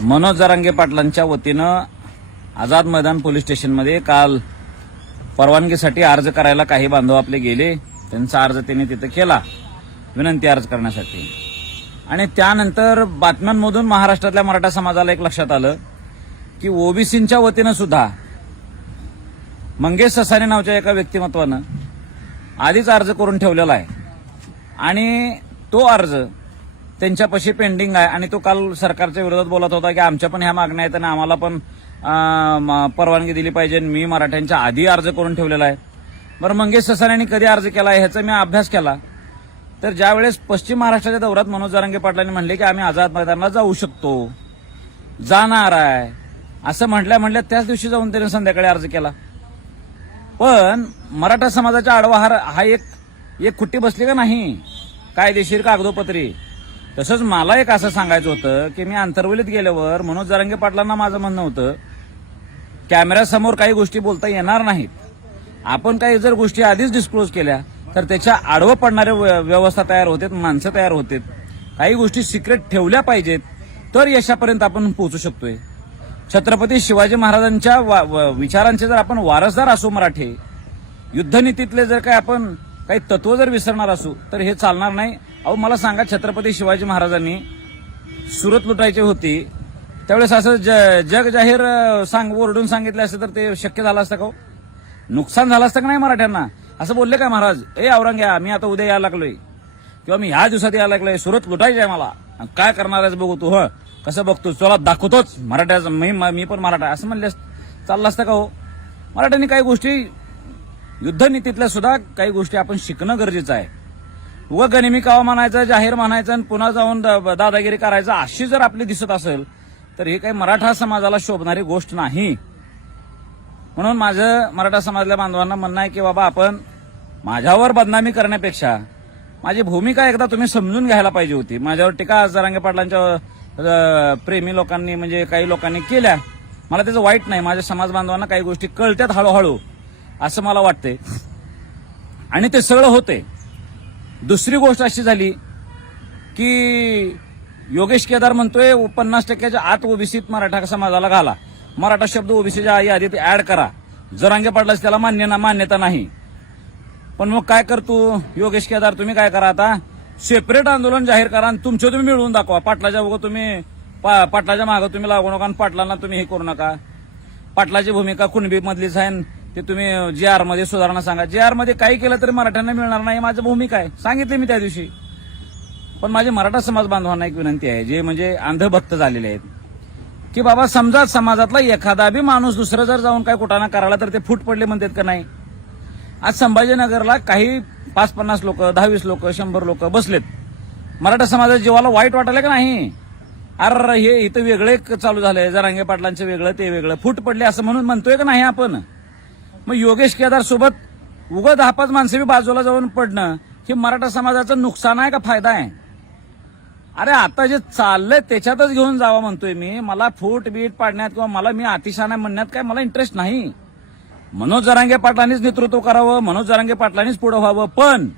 मनोज जरांगे पाटलांच्या वतीनं आझाद मैदान पोलीस स्टेशनमध्ये काल परवानगीसाठी अर्ज करायला काही बांधव आपले गेले. त्यांचा अर्ज त्यांनी तिथे केला विनंती अर्ज करण्यासाठी. आणि त्यानंतर बातम्यांमधून महाराष्ट्रातल्या मराठा समाजाला एक लक्षात आलं की ओबीसींच्या वतीनं सुद्धा मंगेश ससाने नावाच्या एका व्यक्तिमत्वानं आधीच अर्ज करून ठेवलेला आहे आणि तो अर्ज त्यांच्यापाशी पेंडिंग आहे. आणि तो काल सरकारच्या विरोधात बोलत होता की आमच्या पण ह्या मागण्या आहेत आणि आम्हाला पण परवानगी दिली पाहिजे. मी मराठ्यांच्या आधी अर्ज करून ठेवलेला आहे. बरं, मंगेश ससानेंनी कधी अर्ज केला आहे ह्याचा मी अभ्यास केला तर ज्यावेळेस पश्चिम महाराष्ट्राच्या दौऱ्यात मनोज जरांगे पाटलांनी म्हणले की आम्ही आझाद मैदानाला जाऊ शकतो, जाणार आहे असं म्हटल्या त्याच दिवशी जाऊन त्यांनी संध्याकाळी अर्ज केला. पण मराठा समाजाच्या आडवा हा एक खुट्टी बसली का नाही कायदेशीर कागदोपत्री. तसंच मला एक असं सांगायचं होतं की मी आंतरवलीत गेल्यावर मनोज जरांगे पाटलांना माझं म्हणणं होतं कॅमेऱ्यासमोर काही गोष्टी बोलता येणार नाहीत. आपण काही जर गोष्टी आधीच डिस्क्लोज केल्या तर त्याच्या आडवं पडणारे व्यवस्था तयार होतात, माणसं तयार होतात. काही गोष्टी सिक्रेट ठेवल्या पाहिजेत तर यशापर्यंत आपण पोहोचू शकतोय. छत्रपती शिवाजी महाराजांच्या विचारांचे जर आपण वारसदार असू, मराठे युद्धनीतीतले जर आपण काही तत्व जर विसरणार असू तर हे चालणार नाही. अहो मला सांगा, छत्रपती शिवाजी महाराजांनी सुरत लुटायची होती त्यावेळेस असं जग जाहीर ओरडून सांगितलं असतं तर ते शक्य झालं असतं का? नुकसान झालं असतं का नाही मराठ्यांना? असं बोलले काय महाराज, औरंग्या मी आता उद्या यायला लागलोय किंवा मी ह्या दिवसात यायला लागलोय, सुरत लुटायची आहे मला, काय करणार आहेस बघू तू, कसं बघतो चला दाखवतोच मराठ्याचं, मी पण मराठा असं म्हणले चाललं असतं का? हो, मराठ्यांनी काही गोष्टी युद्धनीतीतल्या सुद्धा काही गोष्टी आपण शिकणं गरजेचं आहे. उगा गनिमी कावा म्हणायचं, जाहीर म्हणायचं आणि पुन्हा जाऊन दादागिरी करायचं अशी जर आपली दिसत असेल तर हे काही मराठा समाजाला शोभणारी गोष्ट नाही. म्हणून माझं मराठा समाजातल्या बांधवांना म्हणणं आहे की बाबा आपण माझ्यावर बदनामी करण्यापेक्षा माझी भूमिका एकदा तुम्ही समजून घ्यायला पाहिजे होती. माझ्यावर टीका जरांगे पाटलांच्या प्रेमी लोकांनी म्हणजे काही लोकांनी केल्या, मला त्याचं वाईट नाही. माझ्या समाज बांधवांना काही गोष्टी कळतात हळूहळू असं मला वाटतंय आणि ते सगळं होते. दुसरी गोष्ट अशी झाली की योगेश केदार म्हणतोय 50% आत ओबीसीत मराठा समाजाला घाला, मराठा शब्द ओबीसीच्या यादीत ऍड करा. जरांगे पाटलाच त्याला मान्यता नाही. पण मग काय करतो योगेश केदार, तुम्ही काय करा आता सेपरेट आंदोलन जाहीर करा आणि तुमचे तुम्ही मिळवून दाखवा. पाटलाच्या बघा तुम्ही पाटलाच्या मागं तुम्ही लागू नका आणि पाटलांना तुम्ही हे करू नका. पाटलाची भूमिका कुणबी मधलीच आहे ते तुम्ही JR मध्ये सुधारणा सांगा. JR मध्ये काही केलं तरी मराठ्यांना मिळणार नाही माझी भूमिका आहे, सांगितले मी त्या दिवशी. पण माझे मराठा समाज बांधवांना एक विनंती आहे जे म्हणजे अंधभक्त झालेले आहेत की बाबा समजा समाजातला एखादा बी माणूस दुसरं जर जाऊन काय कुटाणा करायला तर ते फूट पडले म्हणतात का नाही. आज संभाजीनगरला काही 5-50 लोक, 10-20 लोक, 100 लोक बसलेत. मराठा समाजाच्या जीवाला वाईट वाटायला का नाही? अरे हे इथं वेगळे चालू झालंय, जरांगे पाटलांचं वेगळं ते वेगळं, फूट पडले असं म्हणून म्हणतोय का नाही आपण? मग योगेश केदार सोबत उगा 10-5 माणसं बी बाजूला जाऊन पडणं हे मराठा समाजाचं नुकसान आहे का फायदा आहे? अरे आता जे चाललंय त्याच्यातच घेऊन जावा म्हणतोय मी. मला फूट बीट पाडण्यात किंवा मी अतिशहाणा म्हणण्यात काय मला इंटरेस्ट नाही. मनोज जरांगे पाटलांनीच नेतृत्व करावं, मनोज जरांगे पाटलांनीच पुढे व्हावं, पण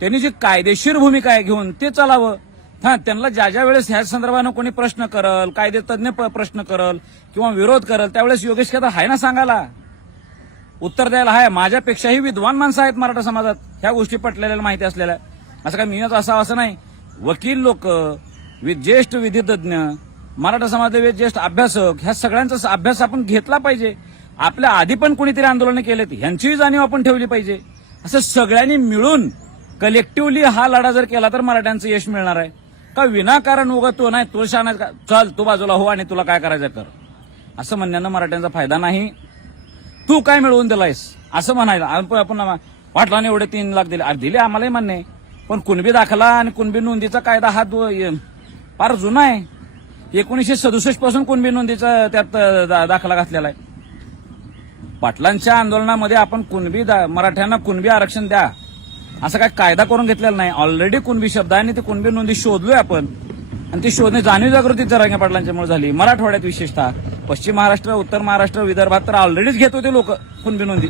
त्यांनी जी कायदेशीर भूमिका आहे घेऊन ते चालावं. त्यांना ज्या वेळेस ह्या संदर्भानं कोणी प्रश्न करल, कायदेतज्ञ प्रश्न करल किंवा विरोध करल त्यावेळेस योगेश केदार आहे ना सांगायला, उत्तर द्यायला आहे. माझ्यापेक्षाही विद्वान माणसं आहेत मराठा समाजात ह्या गोष्टी पटलेल्या माहिती असलेल्या. असं काय मीच असं नाही. वकील लोक, ज्येष्ठ विधितज्ञ, मराठा समाजाचे ज्येष्ठ अभ्यासक, ह्या सगळ्यांचा अभ्यास आपण घेतला पाहिजे. आपल्या आधी पण कोणीतरी आंदोलनं केलेत ह्यांचीही जाणीव आपण ठेवली पाहिजे. असं सगळ्यांनी मिळून कलेक्टिव्हली हा लढा जर केला तर मराठ्यांचं यश मिळणार आहे का विनाकारण उगा तो नाही तो शान चल तू बाजूला हो आणि तुला काय करायचं कर असं म्हणण्यानं मराठ्यांचा फायदा नाही. तू काय मिळवून दिलायस असं म्हणायला आपण पाटलाने एवढे 3 लाख दिले आम्हालाही मान्य आहे. पण कुणबी दाखला आणि कुणबी नोंदीचा कायदा हा फार जुना आहे. 1967 पासून कुणबी नोंदीचा त्यात दाखला घातलेला आहे. पाटलांच्या आंदोलनामध्ये आपण मराठ्यांना कुणबी आरक्षण द्या असं काय कायदा करून घेतलेला नाही. ऑलरेडी कुणबी शब्द आहे आणि ते कुणबी नोंदी शोधलोय आपण आणि ती शोधणे जाणीव जागृती जरांगे पाटलांच्यामुळे झाली. मराठवाड्यात विशेषतः पश्चिम महाराष्ट्र, उत्तर महाराष्ट्र, विदर्भात तर ऑलरेडीच घेत होते लोक कुणबी नोंदी.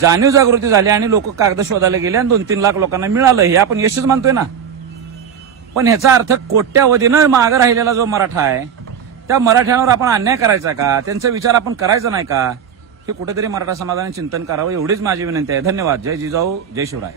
जाणीव जागृती झाली आणि लोक कागद शोधायला गेले आणि 2-3 लाख लोकांना मिळालं हे आपण यशच मानतोय ना. पण ह्याचा अर्थ कोट्यावधीनं मागे राहिलेला जो मराठा आहे त्या मराठ्यांवर आपण अन्याय करायचा का? त्यांचा विचार आपण करायचा नाही का? हे कुठेतरी मराठा समाजाने चिंतन करावं, एवढीच माझी विनंती आहे. धन्यवाद. जय जिजाऊ, जय शिवराय.